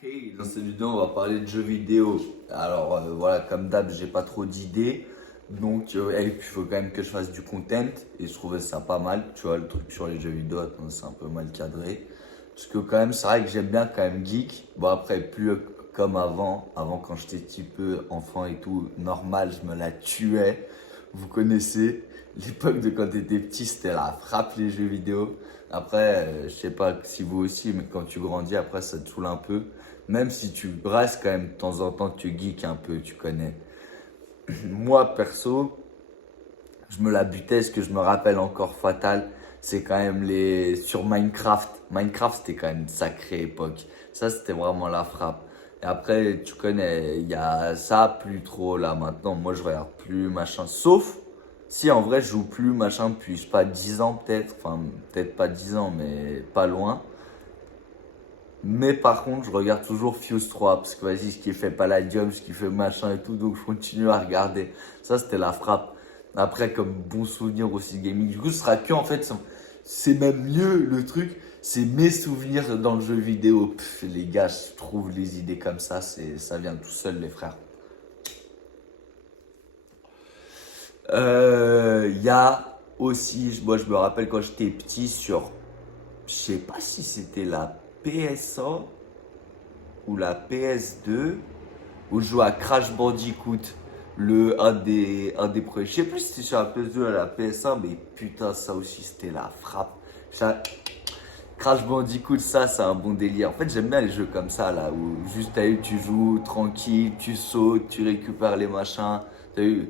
Ok, dans cette vidéo, on va parler de jeux vidéo. Alors voilà, comme d'hab, j'ai pas trop d'idées. Donc il faut quand même que je fasse du content. Et je trouvais ça pas mal. Tu vois, le truc sur les jeux vidéo, attends, c'est un peu mal cadré. Parce que quand même, c'est vrai que j'aime bien quand même geek. Bon après, plus comme avant. Avant quand j'étais petit peu enfant et tout, normal, je me la tuais. Vous connaissez l'époque de quand t'étais petit, c'était la frappe les jeux vidéo. Après, je sais pas si vous aussi, mais quand tu grandis, après ça te saoule un peu. Même si tu restes quand même de temps en temps, tu geeks un peu, tu connais. Moi, perso, je me la butais, ce que je me rappelle encore fatal, c'est quand même les sur Minecraft. Minecraft, c'était quand même une sacrée époque. Ça, c'était vraiment la frappe. Et après, tu connais, il y a ça plus trop là maintenant. Moi, je regarde plus machin. Sauf si en vrai, je joue plus machin depuis, je sais pas, 10 ans peut-être. Enfin, peut-être pas 10 ans, mais pas loin. Mais par contre, je regarde toujours Fuse 3 parce que vas-y, ce qui fait Palladium, ce qui fait machin et tout, donc je continue à regarder. Ça, c'était la frappe. Après, comme bon souvenir aussi gaming, du coup, ce sera que en fait, c'est même mieux le truc, c'est mes souvenirs dans le jeu vidéo. Pff, les gars, je trouve les idées comme ça vient tout seul, les frères. Il y a aussi, moi je me rappelle quand j'étais petit sur, je sais pas si c'était la PS1 ou la PS2 où je joue à Crash Bandicoot, un des premiers. Je sais plus si c'était sur la PS2 ou la PS1, mais putain, ça aussi c'était la frappe. Crash Bandicoot, ça c'est un bon délire. En fait, j'aime bien les jeux comme ça, là, où juste t'as eu, tu joues tranquille, tu sautes, tu récupères les machins. T'as eu.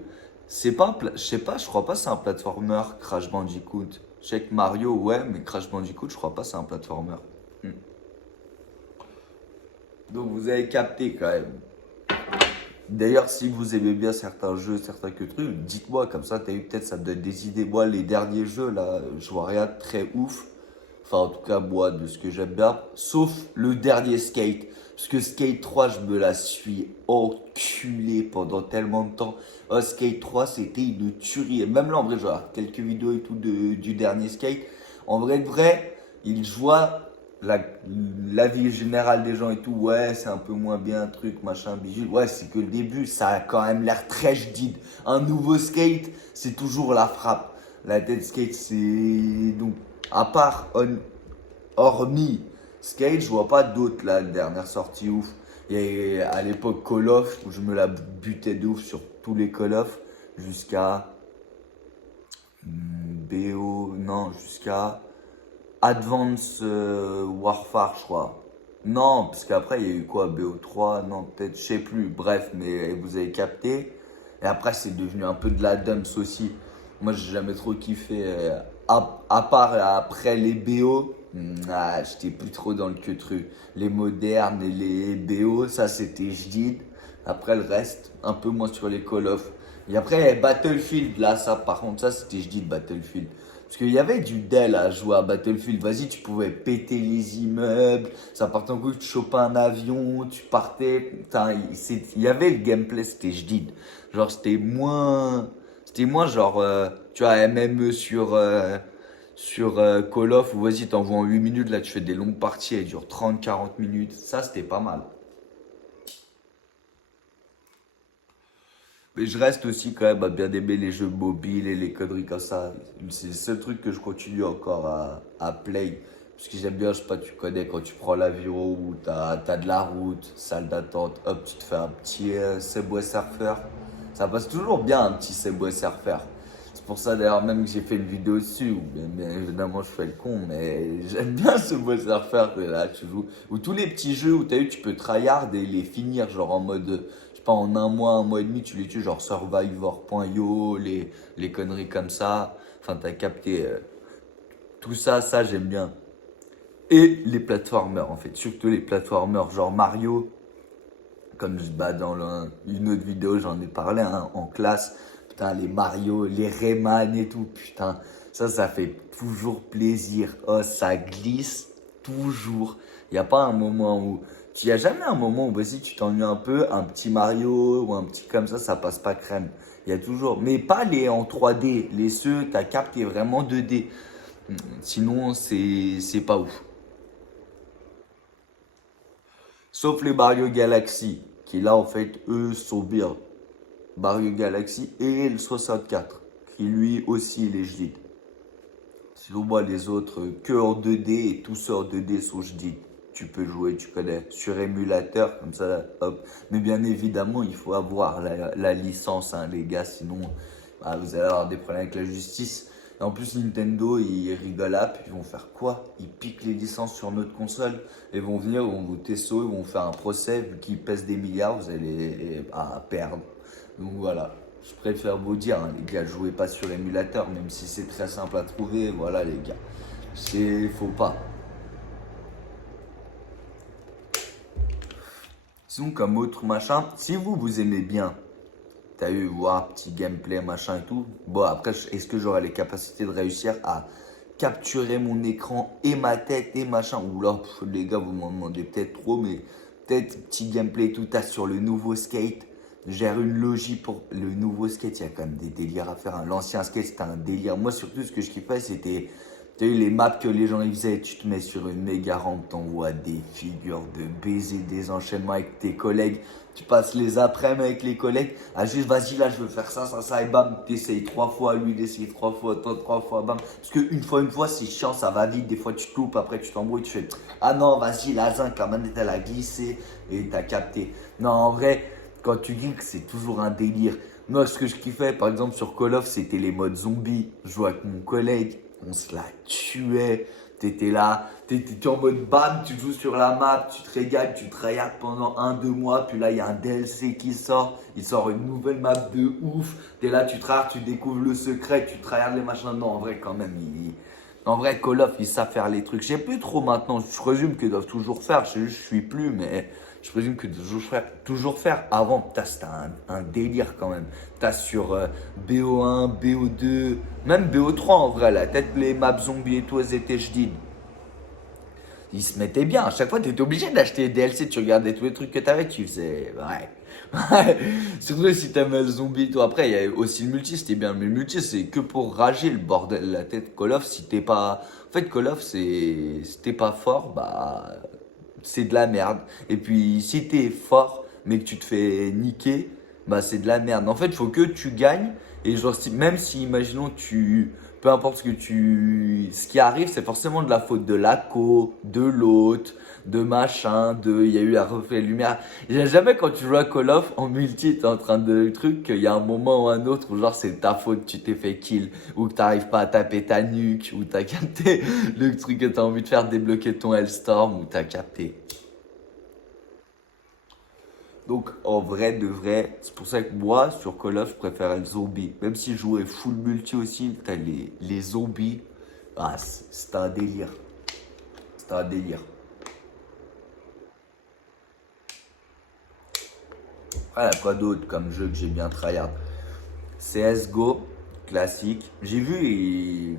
C'est pas je sais pas, je crois pas c'est un platformer, Crash Bandicoot. Je sais que Mario, ouais, mais Crash Bandicoot, je crois pas c'est un platformer. Hmm. Donc vous avez capté quand même. D'ailleurs, si vous aimez bien certains jeux, certains que trucs, dites-moi, comme ça, t'as eu peut-être, ça me donne des idées. Moi, les derniers jeux, là, je vois rien de très ouf. Enfin, en tout cas, moi, de ce que j'aime bien. Sauf le dernier Skate. Parce que Skate 3, je me la suis enculé pendant tellement de temps. Oh, Skate 3, c'était une tuerie. Et même là, en vrai, je regarde quelques vidéos et tout du dernier Skate. En vrai, de vrai, il voit la, l'avis général des gens et tout, ouais, c'est un peu moins bien, truc, machin, bidule. Ouais, c'est que le début, ça a quand même l'air très jadid. Un nouveau skate, c'est toujours la frappe. La tête skate, c'est. Donc, à part, hormis skate, je vois pas d'autres, là, dernière sortie ouf. Et à l'époque, Call of, où je me la butais de ouf sur tous les Call of, jusqu'à. BO, non, jusqu'à. Advance Warfare, je crois. Non, parce qu'après, il y a eu quoi? BO3? Non, peut-être, je sais plus. Bref, mais vous avez capté. Et après, c'est devenu un peu de la dumps aussi. Moi, j'ai jamais trop kiffé. À part après les BO, j'étais plus trop dans le que-tru. Les modernes et les BO, ça c'était jdid. Après le reste, un peu moins sur les Call of. Et après, Battlefield, là, ça, par contre, ça c'était jdid Battlefield. Parce qu'il y avait du Dell à jouer à Battlefield. Vas-y, tu pouvais péter les immeubles, ça partait en couille, tu chopais un avion, tu partais. Putain, il y avait le gameplay, c'était jdid. Genre, c'était moins genre, tu vois, MME sur Call of où vas-y, t'envoies en 8 minutes, là, tu fais des longues parties, elles durent 30-40 minutes. Ça, c'était pas mal. Mais je reste aussi quand même à bien aimer les jeux mobiles et les conneries comme ça. C'est le seul truc que je continue encore à play. Parce que j'aime bien, je sais pas, tu connais quand tu prends l'avion ou t'as de la route, salle d'attente, hop, tu te fais un petit Subway Surfer. Ça passe toujours bien un petit Subway Surfer. C'est pour ça d'ailleurs même que j'ai fait une vidéo dessus. Où, bien évidemment, je fais le con, mais j'aime bien Subway Surfer. Là, tu joues. Ou tous les petits jeux où t'as eu, tu peux tryhard et les finir, genre en mode je sais pas, en un mois et demi, tu les tues, genre Survivor.io, les conneries comme ça. Enfin, t'as capté tout ça, ça j'aime bien. Et les platformers, en fait, surtout les platformers, genre Mario, comme bah, dans une autre vidéo, j'en ai parlé hein, en classe. Putain, les Mario, les Rayman et tout, putain, ça fait toujours plaisir. Oh, ça glisse toujours. Il n'y a pas un moment où. Il n'y a jamais un moment où, vas-y, tu t'ennuies un peu, un petit Mario ou un petit comme ça passe pas crème. Il y a toujours. Mais pas les en 3D, les ceux, t'as capté vraiment 2D. Sinon, c'est pas ouf. Sauf les Mario Galaxy, qui là, en fait, eux sont bien. Mario Galaxy et le 64, qui lui aussi, il est JDID. Sinon, moi, les autres, que en 2D et tous en 2D sont JDID. Tu peux jouer, tu connais, sur émulateur, comme ça, hop. Mais bien évidemment, il faut avoir la licence, hein, les gars, sinon, bah, vous allez avoir des problèmes avec la justice. Et en plus, Nintendo, ils rigolent là, puis ils vont faire quoi? Ils piquent les licences sur notre console et vont venir, ils vont vous testo, ils vont faire un procès, vu qu'ils pèsent des milliards, vous allez perdre. Donc voilà, je préfère vous dire, hein, les gars, jouez pas sur émulateur, même si c'est très simple à trouver, voilà les gars. Faut pas. Sinon, comme autre machin, si vous aimez bien, t'as eu voir petit gameplay machin et tout, bon après, est-ce que j'aurai les capacités de réussir à capturer mon écran et ma tête et machin, ou là, les gars, vous m'en demandez peut-être trop, mais peut-être petit gameplay et tout, t'as sur le nouveau skate, gère une logique pour le nouveau skate, il y a quand même des délires à faire, hein. L'ancien skate, c'était un délire. Moi, surtout, ce que je kiffais, c'était, tu as eu les maps que les gens ils faisaient, tu te mets sur une méga rampe, t'envoies des figures de baiser, des enchaînements avec tes collègues, tu passes les après-midi avec les collègues, ah juste vas-y là je veux faire ça, et bam, t'essayes 3 fois, lui il essaye 3 fois, toi 3 fois, bam. Parce que une fois c'est chiant, ça va vite, des fois tu te loupes, après tu t'embrouilles, tu fais, ah non vas-y la zinc, la manette elle a glissé et t'as capté. Non en vrai, quand tu geeks c'est toujours un délire. Moi ce que je kiffais par exemple sur Call of c'était les modes zombies, je jouais avec mon collègue, on se la tuait. T'étais là, t'étais en mode bam, tu joues sur la map, tu te régales, tu tryhard pendant 1-2 mois, puis là il y a un DLC qui sort, il sort une nouvelle map de ouf, t'es là, tu tryhard, tu découvres le secret, tu tryhard les machins. Non, en vrai, quand même, en vrai, Call of, ils savent faire les trucs. Je sais plus trop maintenant, je présume qu'ils doivent toujours faire, je sais juste, je suis plus, mais je présume que toujours faire. Avant, putain, c'était un délire quand même. T'as sur BO1, BO2, même BO3 en vrai, la tête, les maps zombies et tout, elles étaient jdides. Ils se mettaient bien. À chaque fois, tu étais obligé d'acheter des DLC. Tu regardais tous les trucs que tu avais, tu faisais. Ouais. Ouais. Surtout si t'aimais le zombie, toi. Après, il y a aussi le multi, c'était bien. Mais le multi, c'est que pour rager le bordel. La tête Call of, si t'es pas. En fait, Call of, c'est. Si t'es pas fort, bah. C'est de la merde. Et puis, si t'es fort, mais que tu te fais niquer, bah, c'est de la merde. En fait, il faut que tu gagnes. Et genre, même si, imaginons, tu peu importe ce qui arrive, c'est forcément de la faute de l'ACO, de l'autre, de machin, il y a eu à refaire lumière. Il y a jamais quand tu joues à Call of en multi, t'es en train de truc, qu'il y a un moment ou un autre où genre c'est ta faute, tu t'es fait kill, ou que t'arrives pas à taper ta nuque, ou t'as capté le truc que t'as envie de faire débloquer ton Hellstorm, ou t'as capté. Donc en vrai de vrai, c'est pour ça que moi sur Call of je préfère le zombie. Même si je jouais full multi aussi, t'as les zombies. Ah, c'est un délire. C'est un délire. Après, il y a quoi d'autre comme jeu que j'ai bien tryhard? CSGO, classique. J'ai vu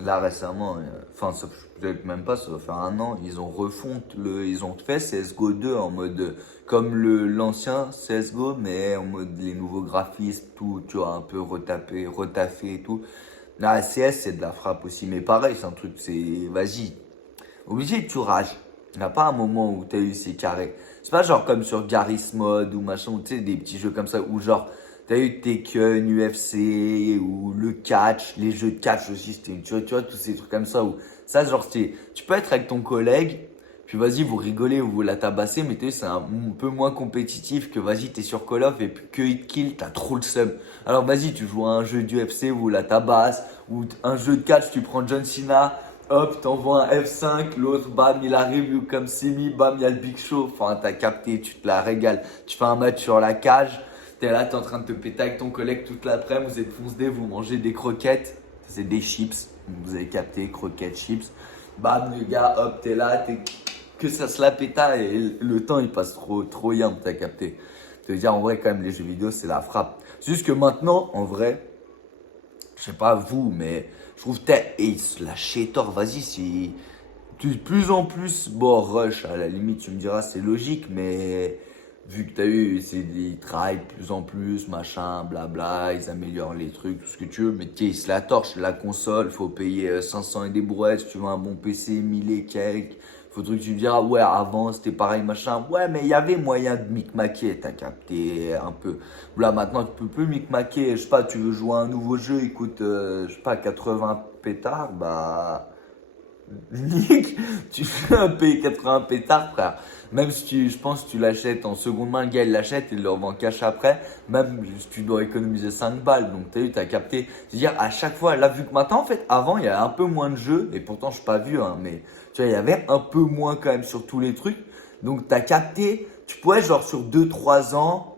là récemment, enfin peut-être même pas, ça va faire un an, ils ont fait CSGO 2 en mode comme l'ancien CSGO, mais en mode les nouveaux graphismes, tout, tu vois, un peu retaffé et tout. Là, CS c'est de la frappe aussi, mais pareil, c'est un truc, c'est vas-y, obligé tu rages. Il n'y a pas un moment où tu as eu ces carrés. C'est pas genre comme sur Garry's Mod ou machin, ou tu sais, des petits jeux comme ça, où genre, tu as eu Tekken, UFC, ou le catch, les jeux de catch aussi, tu vois, tous ces trucs comme ça, où ça, genre, tu peux être avec ton collègue, puis vas-y, vous rigolez ou vous la tabassez, mais tu sais, c'est un peu moins compétitif que vas-y, t'es sur Call of et puis que hit kill, t'as trop le seum. Alors vas-y, tu joues à un jeu d'UFC où la tabasse, ou un jeu de catch, tu prends John Cena, hop, t'envoies un F5, l'autre, bam, il arrive, you comme Simi, bam, il y a le Big Show. Enfin, t'as capté, tu te la régales. Tu fais un match sur la cage, t'es là, t'es en train de te péter avec ton collègue toute l'après-midi, vous êtes foncé, vous mangez des croquettes, c'est des chips, vous avez capté, croquettes, chips. Bam, le gars, hop, t'es là, que ça se la péta et le temps il passe trop bien, t'as capté. Je veux dire, en vrai, quand même, les jeux vidéo, c'est la frappe. C'est juste que maintenant, en vrai, je sais pas vous, mais je trouve Ace, la Cheetor, vas-y, c'est de plus en plus, bon, Rush, à la limite, tu me diras, c'est logique, mais vu que t'as eu, ils travaillent de plus en plus, machin, blabla, ils améliorent les trucs, tout ce que tu veux, mais tiens, ils se la torche, la console, faut payer 500 et des brouettes, si tu veux un bon PC, 1000 et quelques, Faudrait que tu me diras, ouais, avant c'était pareil, machin. Ouais, mais il y avait moyen de micmaquer, t'as capté un peu. Là, maintenant, tu peux plus micmaquer. Je sais pas, tu veux jouer à un nouveau jeu, il coûte, je sais pas, 80 pétards, bah. Nick, tu fais un P80 pétard, frère. Même si je pense que tu l'achètes en seconde main, le gars il l'achète, il le revend cash après. Même si tu dois économiser 5 balles. Donc t'as vu, t'as capté. C'est-à-dire à chaque fois, là vu que maintenant en fait, avant il y avait un peu moins de jeux, et pourtant je suis pas vieux, hein, mais tu vois, il y avait un peu moins quand même sur tous les trucs. Donc t'as capté, tu pourrais genre sur 2 3 ans.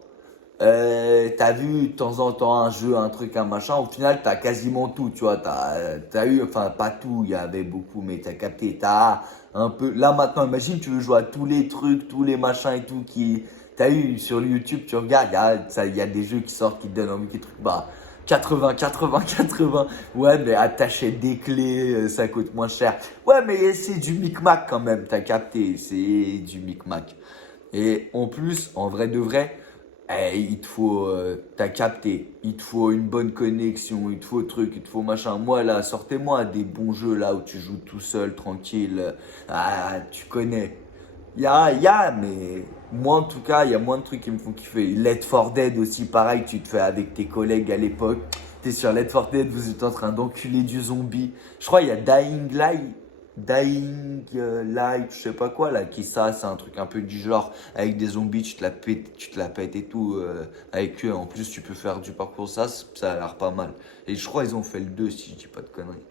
T'as vu de temps en temps un jeu, un truc, un machin. Au final, t'as quasiment tout, tu vois. T'as eu, enfin, pas tout, il y avait beaucoup, mais t'as capté. T'as un peu. Là maintenant, imagine, tu veux jouer à tous les trucs, tous les machins et tout qui. T'as eu sur YouTube, tu regardes, il y a des jeux qui sortent qui te donnent envie, qui trucs. Bah, 80, 80, 80. Ouais, mais attacher des clés, ça coûte moins cher. Ouais, mais c'est du micmac quand même, t'as capté. C'est du micmac. Et en plus, en vrai de vrai, il te faut, t'as capté, il te faut une bonne connexion, il te faut truc, il te faut machin. Moi là, sortez-moi des bons jeux là où tu joues tout seul, tranquille. Ah, tu connais. Mais moi en tout cas, il y a moins de trucs qui me font kiffer. Left 4 Dead aussi, pareil, tu te fais avec tes collègues à l'époque. T'es sur Left 4 Dead, vous êtes en train d'enculer du zombie. Je crois il y a Dying Light, je sais pas quoi là, c'est un truc un peu du genre avec des zombies, tu te la pètes et tout avec eux. En plus, tu peux faire du parcours, ça a l'air pas mal. Et je crois ils ont fait le 2 si je dis pas de conneries.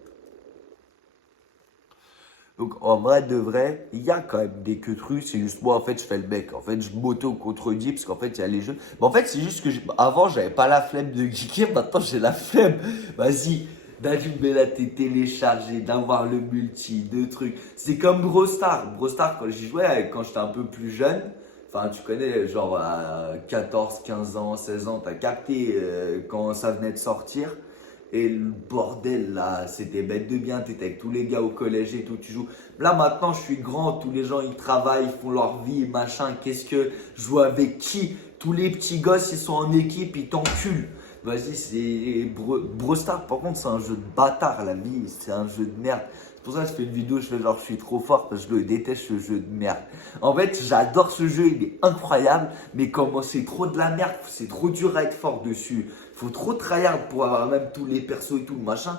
Donc en vrai de vrai, il y a quand même des queues trucs, c'est juste moi en fait je fais le mec. En fait je m'auto-contredis parce qu'en fait il y a les jeux. Mais en fait c'est juste que avant j'avais pas la flemme de geeker, maintenant j'ai la flemme. Vas-y, d'allumer la télé, télécharger, d'avoir le multi, de trucs. C'est comme Brawl Stars. Brawl Stars quand j'y jouais, quand j'étais un peu plus jeune, enfin tu connais genre à 14, 15 ans, 16 ans, t'as capté quand ça venait de sortir. Et le bordel là, c'était bête de bien, t'étais avec tous les gars au collège et tout, tu joues. Là maintenant je suis grand, tous les gens ils travaillent, ils font leur vie, machin, qu'est-ce que je joue avec qui? Tous les petits gosses ils sont en équipe, ils t'enculent. Vas-y, c'est Brawl Stars, par contre c'est un jeu de bâtard, la vie, c'est un jeu de merde. C'est pour ça que je fais une vidéo, je fais genre je suis trop fort parce que je le déteste ce jeu de merde. En fait, j'adore ce jeu, il est incroyable, mais comme c'est trop de la merde, c'est trop dur à être fort dessus. Faut trop tryhard pour avoir même tous les persos et tout le machin.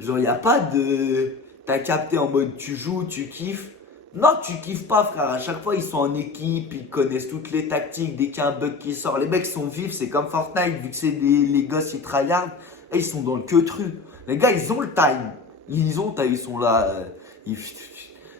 Genre, y a pas de. T'as capté en mode tu joues, tu kiffes. Non, tu kiffes pas, frère. À chaque fois, ils sont en équipe, ils connaissent toutes les tactiques. Dès qu'il y a un bug qui sort, les mecs sont vifs, c'est comme Fortnite, vu que c'est les gosses, ils tryhard. Et ils sont dans le queutru. Les gars, ils ont le time. Ils sont là. Ils-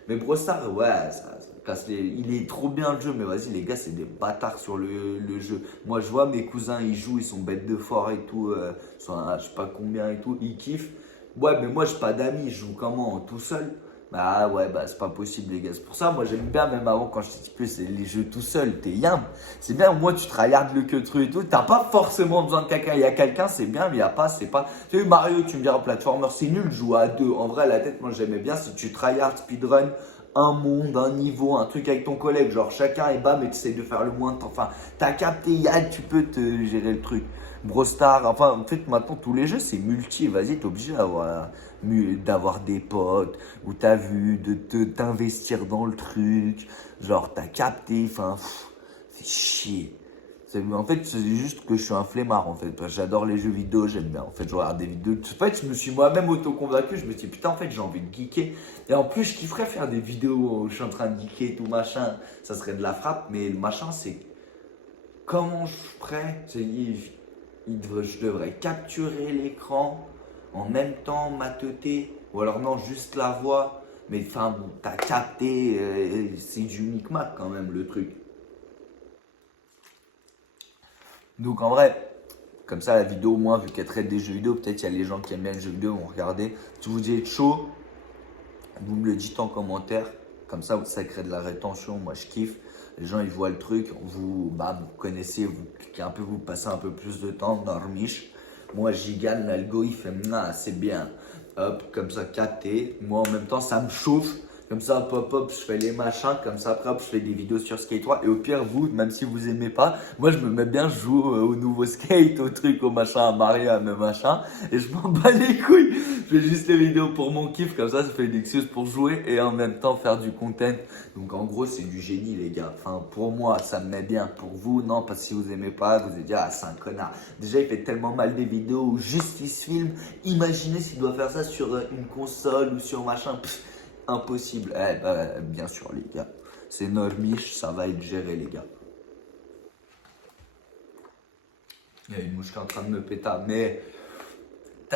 Mais Brawl Stars, ouais, ça casse il est trop bien le jeu, mais vas-y, les gars, c'est des bâtards sur le jeu. Moi, je vois mes cousins, ils jouent, ils sont bêtes de fort et tout, ils sont à je sais pas combien et tout, ils kiffent. Ouais, mais moi, j'ai pas d'amis, je joue comment? Tout seul? Bah ouais, bah c'est pas possible, les gars. C'est pour ça, moi, j'aime bien, même avant, quand j'étais petit peu, c'est les jeux tout seul, t'es yam. C'est bien, moi, tu tryhardes le que truc et tout, t'as pas forcément besoin de quelqu'un. Il y a quelqu'un, c'est bien, mais il y a pas, c'est pas. Tu sais, Mario, tu me diras, platformer, c'est nul, jouer à deux. En vrai, la tête, moi, j'aimais bien si tu tryhard, speedrun un monde, un niveau, un truc avec ton collègue, genre chacun est bas mais tu essaies de faire le moins de temps. Enfin, t'as capté, Yann, tu peux te gérer le truc. Brostar, enfin, en fait, maintenant tous les jeux c'est multi. Vas-y, t'es obligé d'avoir des potes, ou t'as vu, t'investir dans le truc. Genre, t'as capté, enfin, c'est chier. En fait, c'est juste que je suis un flemmard en fait. J'adore les jeux vidéo, j'aime bien. En fait, je regarde des vidéos. En fait, je me suis moi-même auto-convaincu. Je me suis dit, putain, en fait, j'ai envie de geeker. Et en plus, je kifferais faire des vidéos où je suis en train de geeker et tout machin. Ça serait de la frappe. Mais le machin, c'est comment je ferais. Je devrais capturer l'écran en même temps, mateter. Ou alors, non, juste la voix. Mais enfin, bon, t'as capté. C'est du micmac quand même le truc. Donc en vrai, comme ça la vidéo au moins vu qu'elle traite des jeux vidéo, peut-être il y a les gens qui aiment bien les jeux vidéo vont regarder. Si vous êtes chaud, vous me le dites en commentaire. Comme ça crée de la rétention, moi je kiffe. Les gens ils voient le truc, vous connaissez, vous cliquez un peu, vous passez un peu plus de temps, normiche. Moi j'y gagne, l'algo il fait c'est bien. Hop, comme ça capté. Moi en même temps ça me chauffe. Comme ça, pop, je fais les machins. Comme ça, après, hop, je fais des vidéos sur Skate 3. Et au pire, vous, même si vous aimez pas, moi, je me mets bien, je joue au nouveau skate, au truc, au machin, à Mario, à mes machins. Et je m'en bats les couilles. Je fais juste les vidéos pour mon kiff. Comme ça fait une excuse pour jouer et en même temps faire du content. Donc, en gros, c'est du génie, les gars. Enfin, pour moi, ça me met bien. Pour vous, non, parce que si vous aimez pas, vous allez dire, ah, c'est un connard. Déjà, il fait tellement mal des vidéos où juste il se filme. Imaginez s'il doit faire ça sur une console ou sur machin. Pff, impossible. Eh bah, bien sûr, les gars. C'est normiche, ça va être géré, les gars. Il y a une mouche qui est en train de me péter. Mais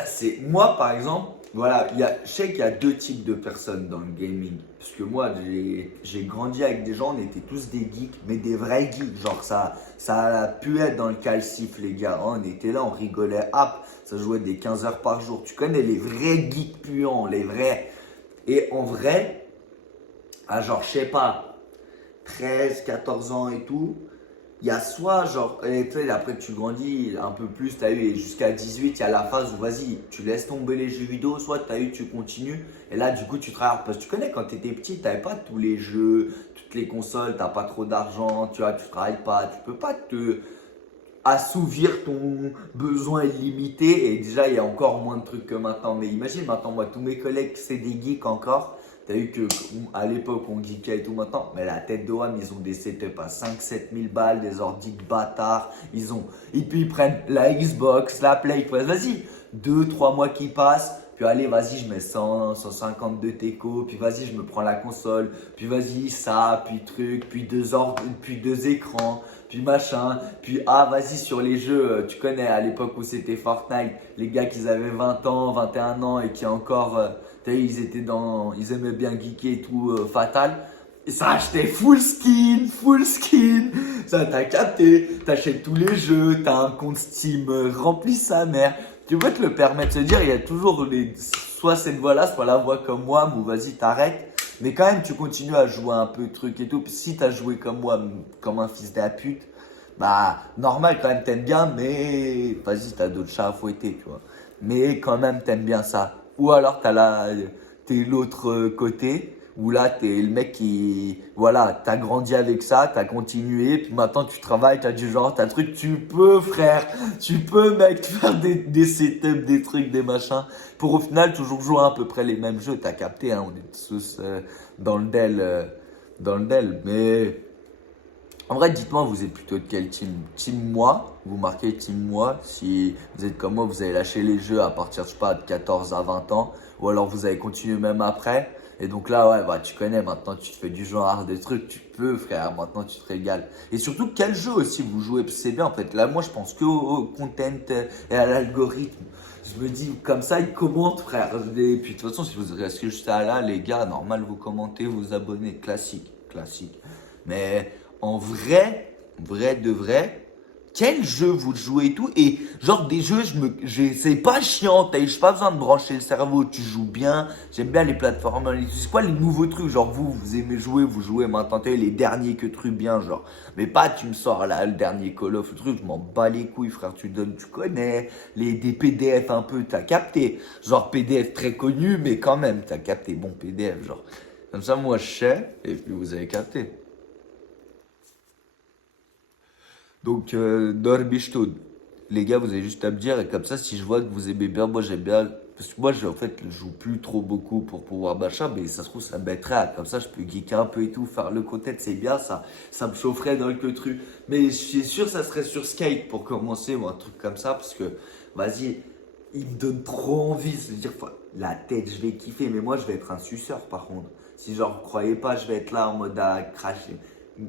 c'est moi, par exemple, voilà, je sais qu'il y a deux types de personnes dans le gaming. Parce que moi, j'ai grandi avec des gens, on était tous des geeks, mais des vrais geeks. Genre, ça a pu être dans le calcif, les gars. On était là, on rigolait. Hop, ça jouait des 15 heures par jour. Tu connais les vrais geeks puants, les vrais. Et en vrai, à genre, je sais pas, 13, 14 ans et tout, il y a soit genre, et tu sais, après que tu grandis un peu plus, tu as eu jusqu'à 18, il y a la phase où vas-y, tu laisses tomber les jeux vidéo, soit tu as eu, tu continues, et là du coup tu travailles. Parce que tu connais, quand tu étais petit, tu n'avais pas tous les jeux, toutes les consoles, tu n'as pas trop d'argent, tu vois, tu travailles pas, tu peux pas te assouvir ton besoin illimité, et déjà il y a encore moins de trucs que maintenant. Mais imagine maintenant, moi, tous mes collègues, c'est des geeks encore. T'as vu que à l'époque on geekait et tout maintenant, mais la tête de WAM, ils ont des setups à 5 7 000 balles, des ordi de bâtards, et puis ils prennent la Xbox, la Play, vas-y, 2 3 mois qui passent, puis allez, vas-y, je mets 100, 152 Teco, puis vas-y, je me prends la console, puis vas-y, ça, puis truc, puis puis deux écrans, puis machin, puis ah, vas-y, sur les jeux, tu connais, à l'époque où c'était Fortnite, les gars qui avaient 20 ans, 21 ans et qui encore. T'as vu, ils aimaient bien geeker et tout, Fatal. Et ça achetait full skin, full skin. Ça, t'as capté. T'achètes tous les jeux. T'as un compte Steam rempli sa mère. Tu peux te le permettre de se dire, il y a toujours soit cette voie-là, soit la voie comme moi, où vas-y, t'arrêtes. Mais quand même, tu continues à jouer un peu truc et tout. Puis si t'as joué comme moi, comme un fils de la pute, bah, normal, quand même, t'aimes bien, mais vas-y, t'as d'autres chats à fouetter, tu vois. Mais quand même, t'aimes bien ça. Ou alors, t'es l'autre côté, où là, t'es le mec qui, voilà, t'as grandi avec ça, t'as continué, puis maintenant tu travailles, t'as du genre, t'as truc, tu peux, frère, tu peux, mec, faire des setups, des trucs, des machins, pour au final toujours jouer à peu près les mêmes jeux, t'as capté, hein, on est tous dans le dans le DEL, mais en vrai, dites-moi, vous êtes plutôt de quel team? Team moi, vous marquez team moi. Si vous êtes comme moi, vous avez lâché les jeux à partir, je sais pas, de 14 à 20 ans. Ou alors vous avez continué même après. Et donc là, ouais, bah, tu connais, maintenant tu te fais du genre, des trucs, tu peux, frère, maintenant tu te régales. Et surtout, quel jeu aussi vous jouez? Parce que c'est bien, en fait. Là, moi, je pense que au content et à l'algorithme. Je me dis, comme ça, ils commentent, frère. Et puis, de toute façon, si vous restez juste là, les gars, normal, vous commentez, vous abonnez. Classique, classique. Mais en vrai de vrai, quel jeu vous jouez et tout. Et genre des jeux, c'est pas chiant, j'ai pas besoin de brancher le cerveau, tu joues bien. J'aime bien les plateformes. C'est quoi les nouveaux trucs? Genre vous aimez jouer, vous jouez maintenant, les derniers que trucs bien, genre. Mais pas tu me sors là le dernier Call of, le truc, je m'en bats les couilles, frère, tu connais. Des PDF un peu, t'as capté. Genre PDF très connu, mais quand même, t'as capté. Bon PDF, genre. Comme ça, moi je sais, et puis vous avez capté. Donc, Dorbistud. Les gars, vous avez juste à me dire, et comme ça, si je vois que vous aimez bien, moi j'aime bien. Parce que moi, en fait, je joue plus trop beaucoup pour pouvoir machin, mais ça se trouve, ça me mettrait. Comme ça, je peux geeker un peu et tout, faire le content, c'est bien, ça me chaufferait dans le truc. Mais je suis sûr, ça serait sur Skate pour commencer, ou un truc comme ça, parce que, vas-y, il me donne trop envie. C'est-à-dire, la tête, je vais kiffer, mais moi, je vais être un suceur, par contre. Si, genre, vous croyez pas, je vais être là en mode à cracher.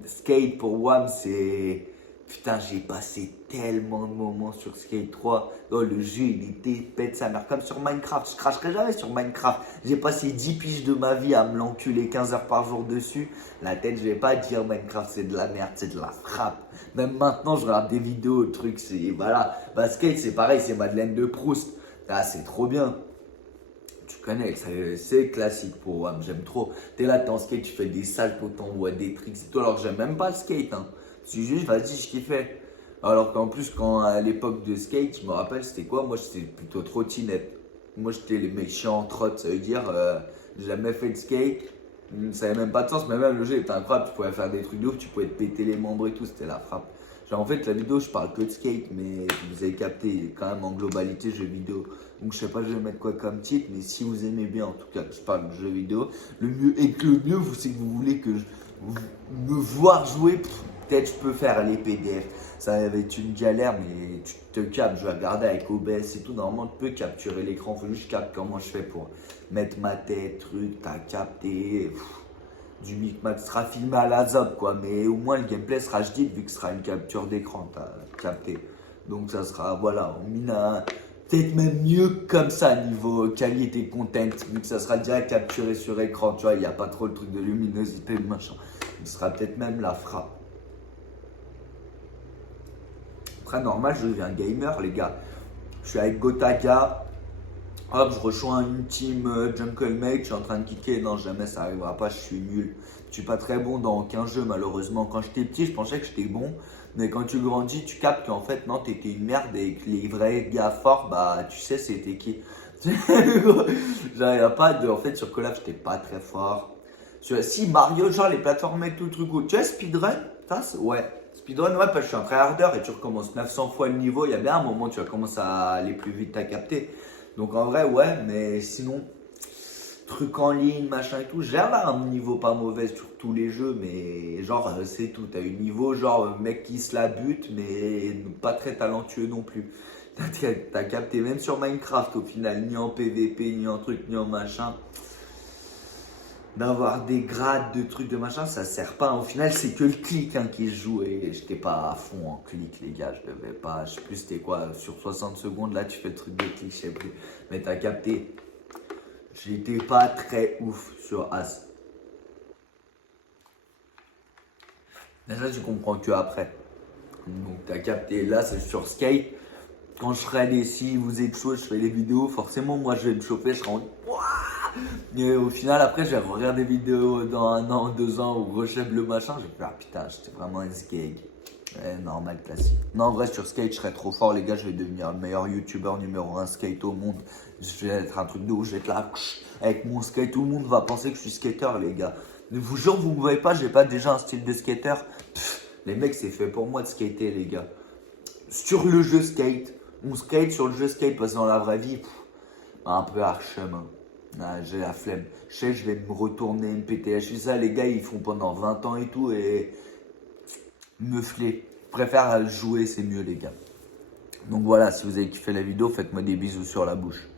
Skate pour WAM, c'est. Putain, j'ai passé tellement de moments sur Skate 3. Oh, le jeu, il était pète sa mère. Comme sur Minecraft. Je cracherai jamais sur Minecraft. J'ai passé 10 piges de ma vie à me l'enculer 15 heures par jour dessus. La tête, je vais pas dire Minecraft, c'est de la merde, c'est de la frappe. Même maintenant, je regarde des vidéos, trucs, c'est. Voilà. Bah, Skate, c'est pareil, c'est Madeleine de Proust. Ah, c'est trop bien. Tu connais, c'est classique pour WAM, j'aime trop. T'es là, t'es en skate, tu fais des saltos, t'envoies des tricks et tout, alors que j'aime même pas le skate, hein. C'est juste, vas-y, je kiffais. Alors qu'en plus, quand à l'époque de skate, je me rappelle, c'était quoi? Moi, j'étais plutôt trottinette. Moi, j'étais les mecs chiants en trot, ça veut dire, j'ai jamais fait de skate. Ça n'avait même pas de sens, mais même le jeu était incroyable, tu pouvais faire des trucs de ouf, tu pouvais te péter les membres et tout, c'était la frappe. Genre en fait la vidéo je parle que de skate, mais vous avez capté, il est quand même en globalité jeu vidéo. Donc je sais pas je vais mettre quoi comme titre, mais si vous aimez bien en tout cas que je parle de jeux vidéo, le mieux, et que le mieux c'est que vous voulez que me voir jouer, peut-être je peux faire les PDF. Ça va être une galère, mais tu te captes, je vais regarder avec OBS et tout, normalement tu peux capturer l'écran, faut juste capter comment je fais pour mettre ma tête, truc, t'as capté, du micmac sera filmé à la ZOP quoi, mais au moins le gameplay sera HD vu que ce sera une capture d'écran, t'as capté. Donc ça sera, voilà, on mine peut-être même mieux comme ça niveau qualité content, vu que ça sera déjà capturé sur écran, tu vois, il n'y a pas trop le truc de luminosité, de machin. Ce sera peut-être même la frappe. Après, normal, je deviens gamer, les gars. Je suis avec Gotaga. Hop, je rejoins une team Junklemate. Je suis en train de kicker. Non, jamais ça arrivera pas. Je suis nul. Je suis pas très bon dans aucun jeu, malheureusement. Quand j'étais petit, je pensais que j'étais bon. Mais quand tu grandis, tu captes qu'en fait, non, t'étais une merde et que les vrais gars forts, bah, tu sais, c'était qui. Genre, y a pas de. En fait, sur Call of, j'étais pas très fort. Si Mario, genre les plateformes et tout le truc. Tu vois, speedrun, ouais. Speedrun, ouais, parce que je suis un tryharder et tu recommences 900 fois le niveau. Il y a bien un moment où tu vas commencer à aller plus vite, t'as capté. Donc en vrai, ouais, mais sinon, truc en ligne, machin et tout, j'ai là un niveau pas mauvais sur tous les jeux, mais genre, c'est tout. T'as eu niveau, genre, mec qui se la bute, mais pas très talentueux non plus. T'as capté, même sur Minecraft au final, ni en PVP, ni en truc, ni en machin. D'avoir des grades de trucs de machin, ça sert pas. Au final, c'est que le clic qui se joue et j'étais pas à fond en clic, les gars. Je devais pas, je sais plus c'était quoi, sur 60 secondes, là tu fais le truc de clic, je sais plus. Mais t'as capté. J'étais pas très ouf sur As. Mais ça, tu comprends que après. Donc t'as capté. Là, c'est sur Skate. Quand je serai allé, si vous êtes chaud, je fais les vidéos. Forcément, moi, je vais me chauffer. Je serai en. Et au final, après, j'ai regardé des vidéos dans 1 an, 2 ans où Rocheb le machin. J'ai fait, ah putain, j'étais vraiment un skate. Ouais, normal, classique. Non, en vrai, sur skate, je serais trop fort, les gars. Je vais devenir le meilleur youtubeur numéro 1 skate au monde. Je vais être un truc de ouf. Je vais être là, avec mon skate. Tout le monde va penser que je suis skater, les gars. Mais vous jure, vous me voyez pas, j'ai pas déjà un style de skater. Les mecs, c'est fait pour moi de skater, les gars. Sur le jeu skate, on skate sur le jeu skate parce que dans la vraie vie, un peu archem. Ah, j'ai la flemme. Je sais, je vais me retourner, me péter. Je suis ça, les gars, ils font pendant 20 ans et tout et me fler. Je préfère jouer, c'est mieux, les gars. Donc voilà, si vous avez kiffé la vidéo, faites-moi des bisous sur la bouche.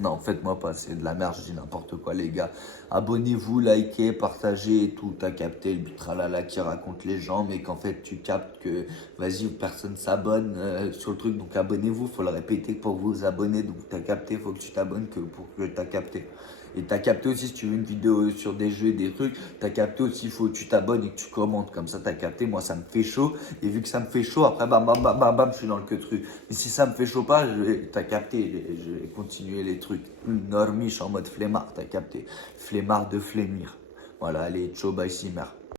Non, faites-moi pas, c'est de la merde, je dis n'importe quoi, les gars. Abonnez-vous, likez, partagez et tout. T'as capté le butralala qui raconte les gens, mais qu'en fait, tu captes que, vas-y, personne s'abonne sur le truc. Donc abonnez-vous, faut le répéter pour vous abonner. Donc t'as capté, faut que tu t'abonnes que pour que t'as capté. Et t'as capté aussi, si tu veux une vidéo sur des jeux et des trucs, t'as capté aussi, faut que tu t'abonnes et que tu commentes. Comme ça, t'as capté. Moi, ça me fait chaud. Et vu que ça me fait chaud, après, bam, bam, bam, bam, bam, je suis dans le que truc. Mais si ça me fait chaud pas, t'as capté. Je vais continuer les trucs. Normiche en mode flemmard, t'as capté. Flemmard de flémir. Voilà, allez, ciao, bye, Simer.